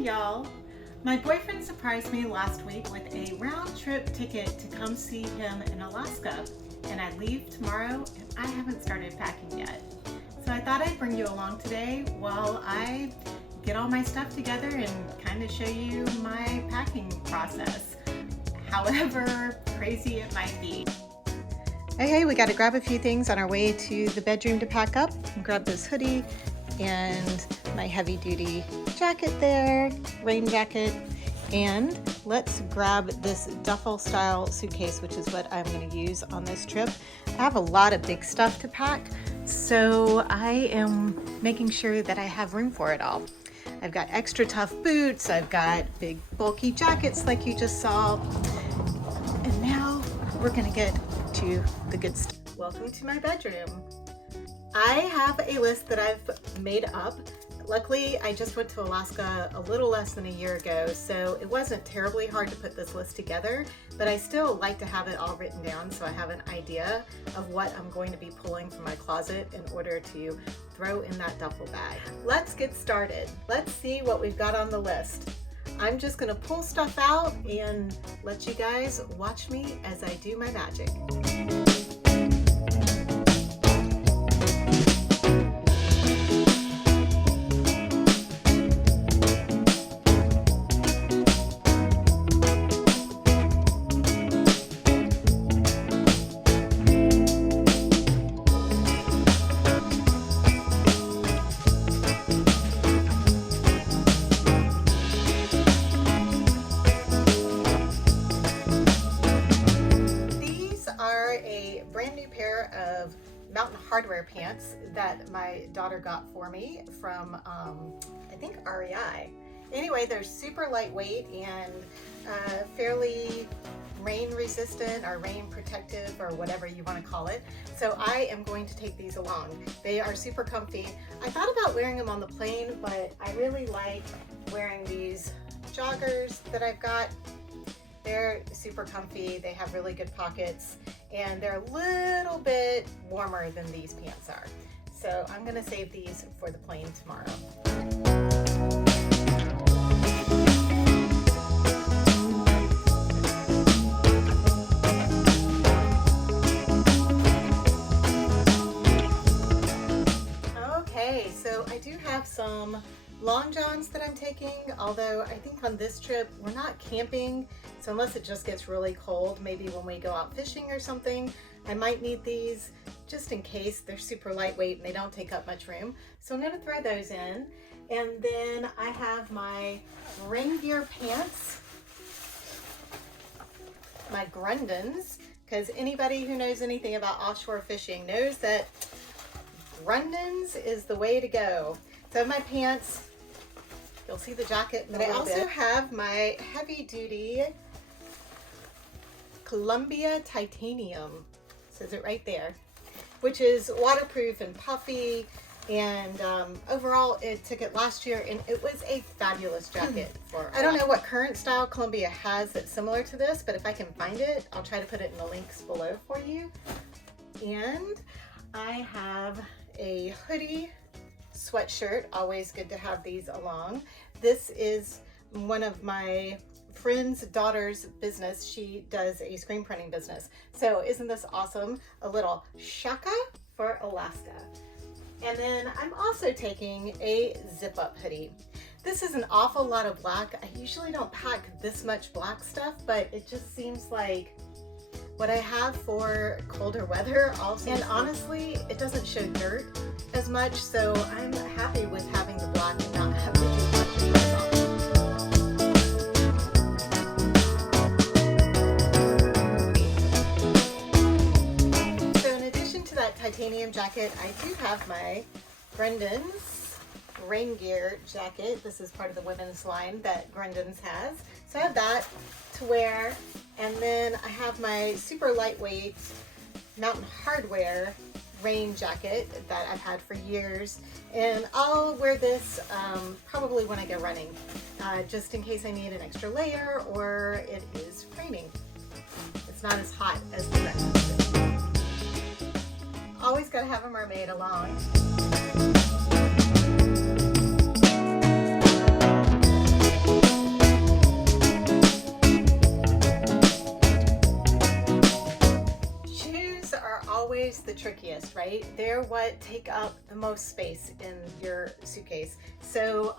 weekend, y'all. My boyfriend surprised me last week with a round trip ticket to come see him in Alaska, and I leave tomorrow and I haven't started packing yet. So I thought I'd bring you along today while I get all my stuff together and kind of show you my packing process, however crazy it might be. Hey, we got to grab a few things on our way to the bedroom to pack up. Grab this hoodie and my heavy duty jacket there, rain jacket, and let's grab this duffel style suitcase, which is what I'm going to use on this trip. I have a lot of big stuff to pack, so I am making sure that I have room for it all. I've got extra tough boots, I've got big bulky jackets like you just saw, and now we're going to get to the good stuff. Welcome to my bedroom. I have a list that I've made up. Luckily, I just went to Alaska a little less than a year ago, so it wasn't terribly hard to put this list together, but I still like to have it all written down so I have an idea of what I'm going to be pulling from my closet in order to throw in that duffel bag. Let's get started. Let's see what we've got on the list. I'm just gonna pull stuff out and let you guys watch me as I do my magic. Hardware pants that my daughter got for me from I think REI. Anyway, they're super lightweight and fairly rain resistant or rain protective or whatever you want to call it. So I am going to take these along. They are super comfy. I thought about wearing them on the plane, but I really like wearing these joggers that I've got. They're super comfy, they have really good pockets, and they're a little bit warmer than these pants are. So I'm gonna save these for the plane tomorrow. Okay, so I do have some long johns that I'm taking, although I think on this trip we're not camping, so unless it just gets really cold, maybe when we go out fishing or something, I might need these just in case. They're super lightweight and they don't take up much room, so I'm going to throw those in. And then I have my rain gear pants, my Grundens, because anybody who knows anything about offshore fishing knows that Grundens is the way to go. So my pants, you'll see the jacket in a little bit. I also have my heavy duty Columbia Titanium, says it right there, which is waterproof and puffy, and overall it took it last year and it was a fabulous jacket. I don't know what current style Columbia has that's similar to this, but if I can find it, I'll try to put it in the links below for you. And I have a hoodie, sweatshirt, always good to have these along. This is one of my friend's daughter's business. She does a screen printing business. So isn't this awesome? A little shaka for Alaska. And then I'm also taking a zip up hoodie. This is an awful lot of black. I usually don't pack this much black stuff, but it just seems like what I have for colder weather also. And honestly, it doesn't show dirt as much, so I'm happy with having the black and not having to do much of this. So in addition to that titanium jacket, I do have my Grundens rain gear jacket. This is part of the women's line that Grundens has. So I have that to wear, and then I have my super lightweight Mountain Hardwear rain jacket that I've had for years, and I'll wear this probably when I go running, just in case I need an extra layer or it is raining. It's not as hot as the rest of it. Always gotta have a mermaid along. the trickiest, right? They're what take up the most space in your suitcase. So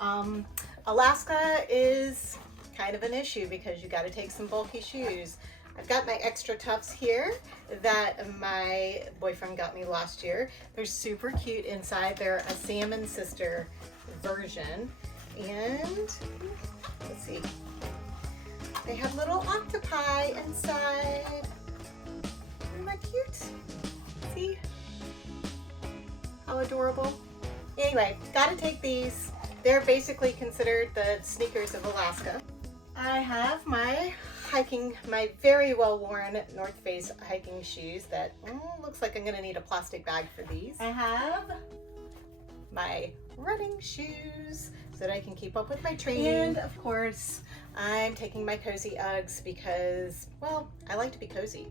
Alaska is kind of an issue because you got to take some bulky shoes. I've got my extra toughs here that my boyfriend got me last year. They're super cute inside. They're a salmon sister version. And let's see, they have little octopi inside. Isn't that cute? See? How adorable. Anyway, gotta take these. They're basically considered the sneakers of Alaska. I have my very well worn North Face hiking shoes that looks like I'm gonna need a plastic bag for these. I have my running shoes so that I can keep up with my training. And of course, I'm taking my cozy Uggs because, well, I like to be cozy.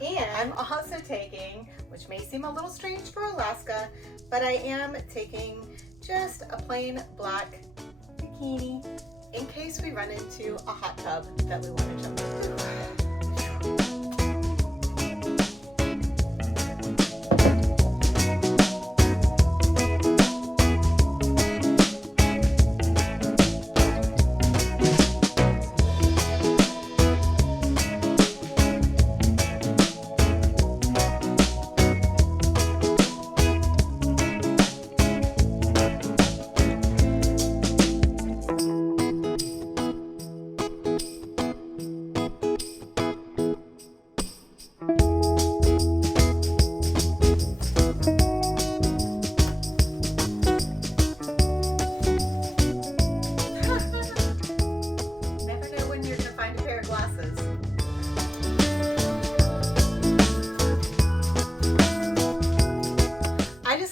And I'm also taking, which may seem a little strange for Alaska, but I am taking just a plain black bikini in case we run into a hot tub that we want to jump into.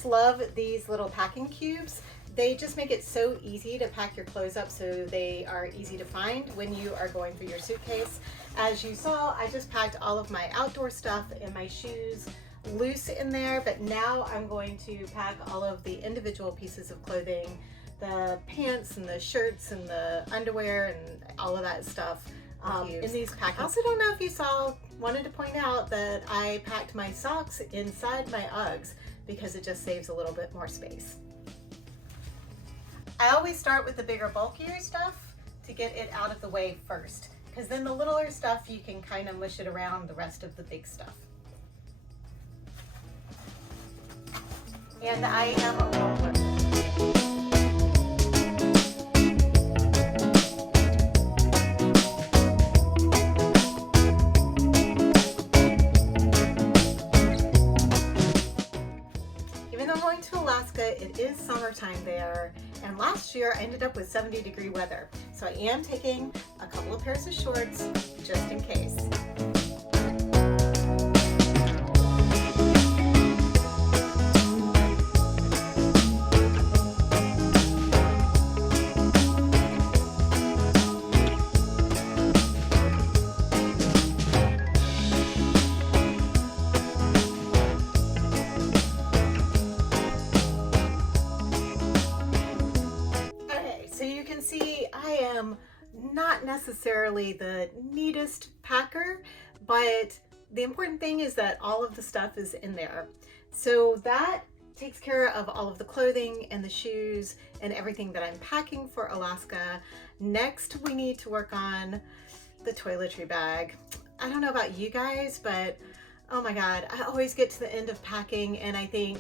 Love these little packing cubes. They just make it so easy to pack your clothes up so they are easy to find when you are going through your suitcase. As you saw, I just packed all of my outdoor stuff and my shoes loose in there, but now I'm going to pack all of the individual pieces of clothing, the pants and the shirts and the underwear and all of that stuff in these packing. I also don't know if you wanted to point out that I packed my socks inside my Uggs because it just saves a little bit more space. I always start with the bigger, bulkier stuff to get it out of the way first, because then the littler stuff you can kind of mush it around the rest of the big stuff. And I am a roller. It is summertime there, and last year I ended up with 70-degree weather, so I am taking a couple of pairs of shorts just in case. Not necessarily the neatest packer, but the important thing is that all of the stuff is in there. So that takes care of all of the clothing and the shoes and everything that I'm packing for Alaska. Next, we need to work on the toiletry bag. I don't know about you guys, but oh my God, I always get to the end of packing and I think,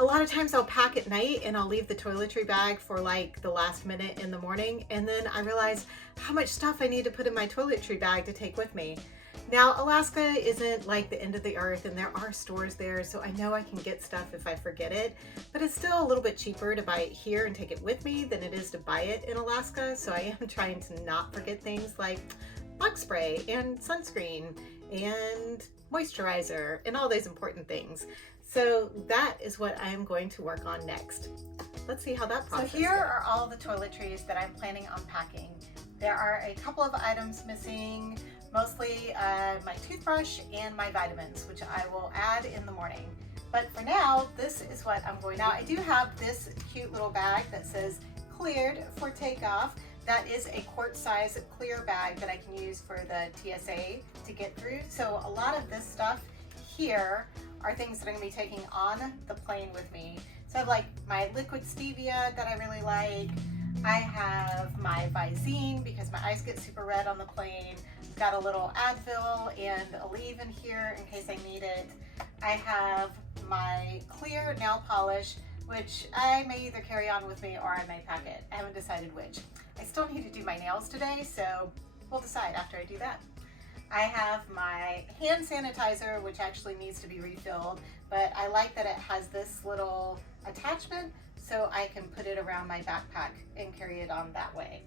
a lot of times I'll pack at night and I'll leave the toiletry bag for like the last minute in the morning, and then I realize how much stuff I need to put in my toiletry bag to take with me. Now, Alaska isn't like the end of the earth and there are stores there, so I know I can get stuff if I forget it, but it's still a little bit cheaper to buy it here and take it with me than it is to buy it in Alaska, so I am trying to not forget things like bug spray and sunscreen and moisturizer and all those important things. So that is what I am going to work on next. Let's see how that process goes. So here are all the toiletries that I'm planning on packing. There are a couple of items missing, mostly my toothbrush and my vitamins, which I will add in the morning. But for now, this is what I'm going to. Now I do have this cute little bag that says cleared for takeoff. That is a quart size clear bag that I can use for the TSA to get through. So a lot of this stuff here are things that I'm going to be taking on the plane with me. So I have like my liquid stevia that I really like. I have my Visine because my eyes get super red on the plane. Got a little Advil and Aleve in here in case I need it. I have my clear nail polish, which I may either carry on with me or I may pack it. I haven't decided which. I still need to do my nails today, so we'll decide after I do that. I have my hand sanitizer, which actually needs to be refilled, but I like that it has this little attachment so I can put it around my backpack and carry it on that way.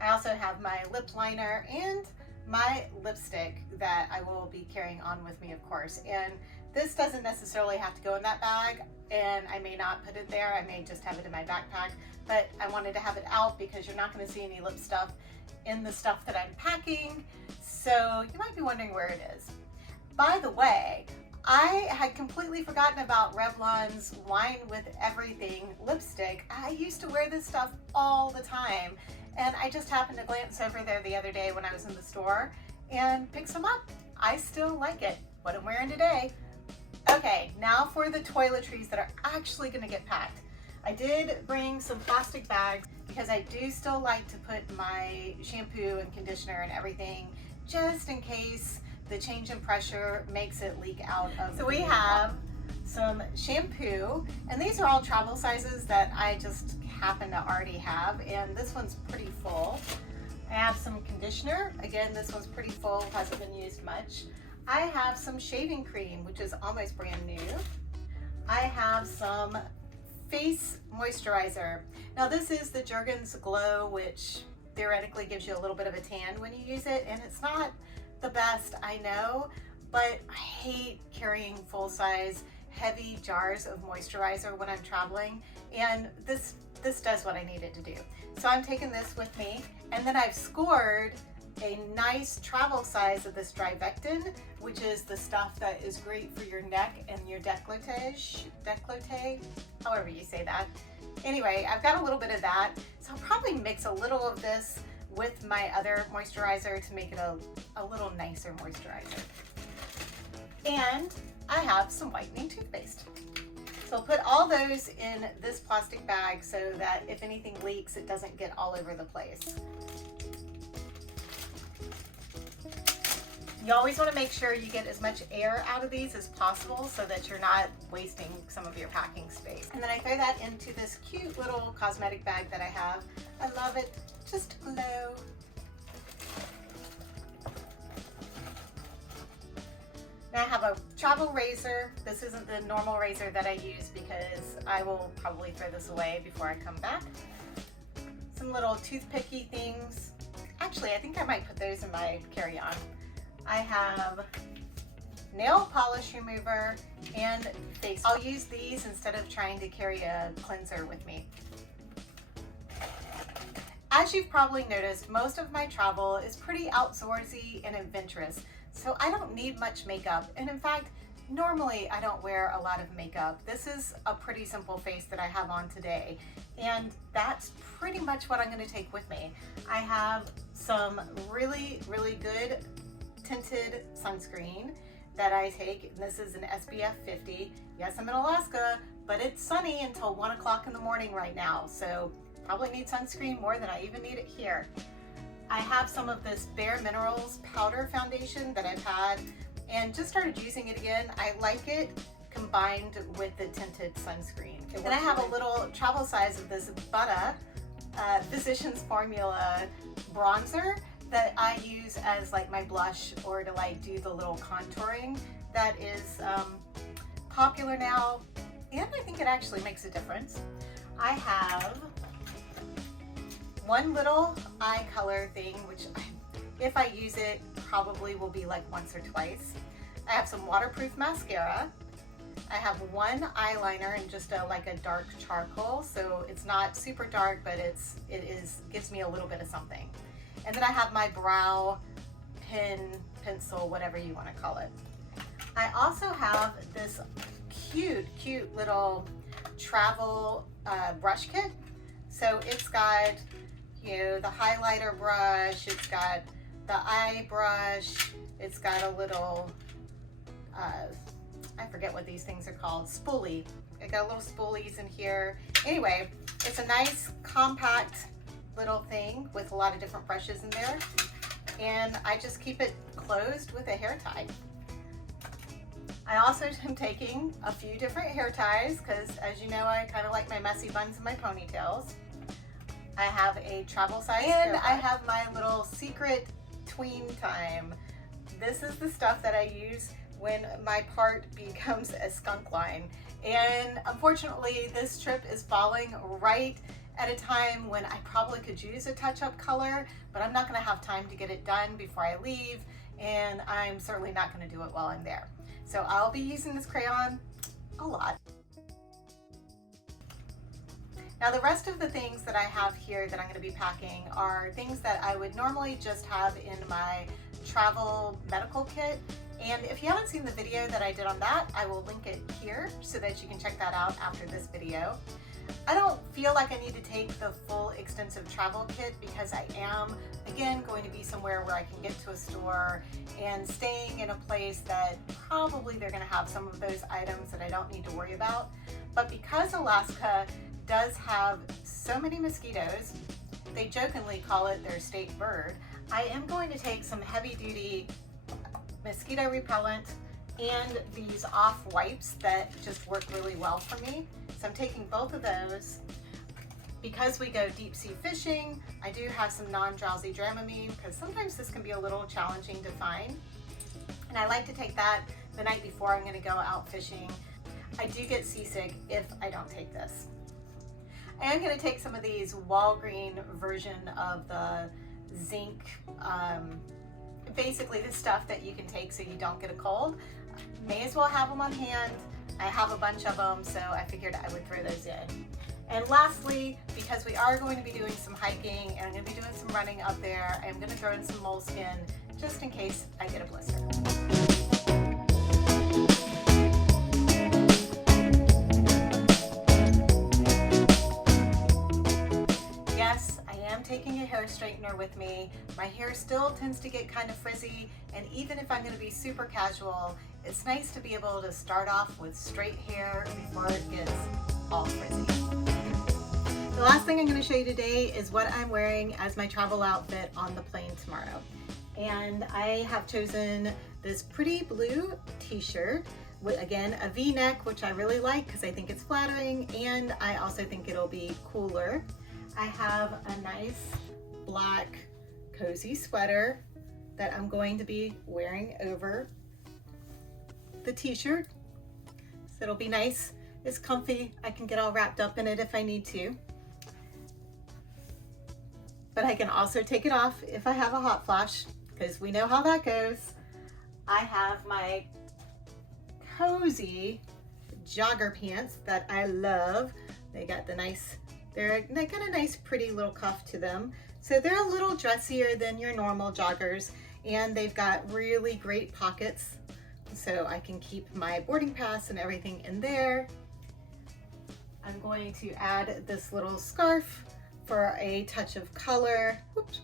I also have my lip liner and my lipstick that I will be carrying on with me, of course. And this doesn't necessarily have to go in that bag, and I may not put it there. I may just have it in my backpack, but I wanted to have it out because you're not going to see any lip stuff in the stuff that I'm packing. So you might be wondering where it is. By the way, I had completely forgotten about Revlon's Wine with Everything lipstick. I used to wear this stuff all the time, and I just happened to glance over there the other day when I was in the store and pick some up. I still like it. What I'm wearing today. Okay, now for the toiletries that are actually going to get packed. I did bring some plastic bags because I do still like to put my shampoo and conditioner and everything just in case the change in pressure makes it leak out of. So we have some shampoo, and these are all travel sizes that I just happen to already have, and this one's pretty full. I have some conditioner. Again, this one's pretty full, hasn't been used much. I have some shaving cream, which is almost brand new. I have some face moisturizer. Now this is the Jergens Glow, which theoretically gives you a little bit of a tan when you use it, and it's not the best, I know, but I hate carrying full-size heavy jars of moisturizer when I'm traveling, and this does what I need it to do. So I'm taking this with me, and then I've scored a nice travel size of this Drivectin, which is the stuff that is great for your neck and your décolleté, however you say that. Anyway, I've got a little bit of that, so I'll probably mix a little of this with my other moisturizer to make it a little nicer moisturizer. And I have some whitening toothpaste. So I'll put all those in this plastic bag so that if anything leaks, it doesn't get all over the place. You always want to make sure you get as much air out of these as possible so that you're not wasting some of your packing space. And then I throw that into this cute little cosmetic bag that I have. I love it, just glow. Now I have a travel razor. This isn't the normal razor that I use because I will probably throw this away before I come back. Some little toothpicky things. Actually, I think I might put those in my carry-on. I have nail polish remover and face. I'll use these instead of trying to carry a cleanser with me. As you've probably noticed, most of my travel is pretty outdoorsy and adventurous, so I don't need much makeup. And in fact, normally I don't wear a lot of makeup. This is a pretty simple face that I have on today, and that's pretty much what I'm going to take with me. I have some really, really good tinted sunscreen that I take, and this is an SPF 50. Yes, I'm in Alaska, but it's sunny until 1 o'clock in the morning right now, so probably need sunscreen more than I even need it here. I have some of this Bare Minerals powder foundation that I've had and just started using it again. I like it combined with the tinted sunscreen. And I have a little travel size of this Butter Physicians Formula bronzer that I use as like my blush or to like do the little contouring that is popular now, and I think it actually makes a difference. I have one little eye color thing, which if I use it, probably will be like once or twice. I have some waterproof mascara. I have one eyeliner in just like a dark charcoal, so it's not super dark, but it gives me a little bit of something. And then I have my brow pen, pencil, whatever you want to call it. I also have this cute little travel brush kit. So it's got, you know, the highlighter brush, it's got the eye brush, it's got a little I forget what these things are called, spoolie. I got little spoolies in here. Anyway, it's a nice compact little thing with a lot of different brushes in there. And I just keep it closed with a hair tie. I also am taking a few different hair ties because, as you know, I kind of like my messy buns and my ponytails. I have a travel size and I have my little secret tween time. This is the stuff that I use when my part becomes a skunk line. And unfortunately, this trip is falling right at a time when I probably could use a touch-up color, but I'm not gonna have time to get it done before I leave, and I'm certainly not gonna do it while I'm there. So I'll be using this crayon a lot. Now the rest of the things that I have here that I'm gonna be packing are things that I would normally just have in my travel medical kit. And if you haven't seen the video that I did on that, I will link it here so that you can check that out after this video. I don't feel like I need to take the full extensive travel kit because I am, again, going to be somewhere where I can get to a store and staying in a place that probably they're going to have some of those items that I don't need to worry about. But because Alaska does have so many mosquitoes, they jokingly call it their state bird, I am going to take some heavy-duty mosquito repellent and these off wipes that just work really well for me. So I'm taking both of those. Because we go deep sea fishing, I do have some non-drowsy Dramamine because sometimes this can be a little challenging to find. And I like to take that the night before I'm going to go out fishing. I do get seasick if I don't take this. I am going to take some of these Walgreen version of the zinc, basically the stuff that you can take so you don't get a cold. May as well have them on hand. I have a bunch of them, so I figured I would throw those in. And lastly, because we are going to be doing some hiking and I'm going to be doing some running up there, I'm going to throw in some moleskin just in case I get a blister. Yes, I am taking a hair straightener with me. My hair still tends to get kind of frizzy, and even if I'm going to be super casual, it's nice to be able to start off with straight hair before it gets all frizzy. The last thing I'm going to show you today is what I'm wearing as my travel outfit on the plane tomorrow. And I have chosen this pretty blue t-shirt with, again, a V-neck, which I really like because I think it's flattering, and I also think it'll be cooler. I have a nice black cozy sweater that I'm going to be wearing over the t-shirt. So it'll be nice, it's comfy, I can get all wrapped up in it if I need to. But I can also take it off if I have a hot flash, because we know how that goes. I have my cozy jogger pants that I love. They got the nice, they got a nice pretty little cuff to them. So they're a little dressier than your normal joggers, and they've got really great pockets. So I can keep my boarding pass and everything in there. I'm going to add this little scarf for a touch of color. Oops.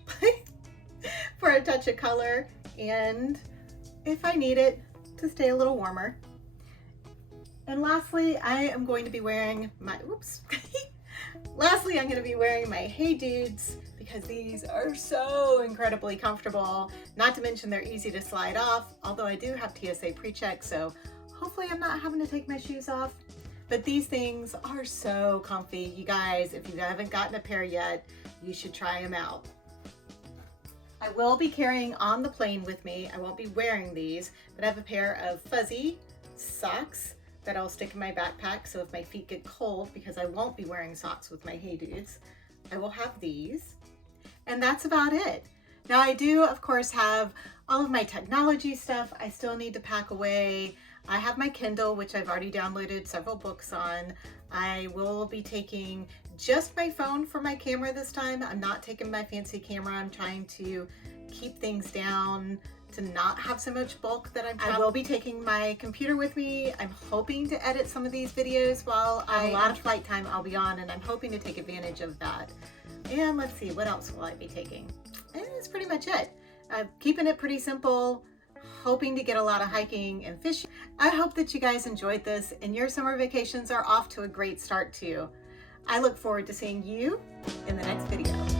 For a touch of color, and if I need it, to stay a little warmer. And lastly, I am going to be wearing my, lastly, I'm going to be wearing my Hey Dudes because these are so incredibly comfortable. Not to mention they're easy to slide off, although I do have TSA pre-check, so hopefully I'm not having to take my shoes off. But these things are so comfy. You guys, if you haven't gotten a pair yet, you should try them out. I will be carrying on the plane with me, I won't be wearing these, but I have a pair of fuzzy socks that I'll stick in my backpack, so if my feet get cold, because I won't be wearing socks with my Hey Dudes, I will have these. And that's about it. Now I do, of course, have all of my technology stuff I still need to pack away. I have my Kindle, which I've already downloaded several books on. I will be taking just my phone for my camera this time. I'm not taking my fancy camera. I'm trying to keep things down to not have so much bulk that I will be taking my computer with me. I'm hoping to edit some of these videos while I have a lot of flight time I'll be on, and I'm hoping to take advantage of that. And let's see, what else will I be taking? And that's pretty much it. Keeping it pretty simple. hoping to get a lot of hiking and fishing. I hope that you guys enjoyed this and your summer vacations are off to a great start too. I look forward to seeing you in the next video.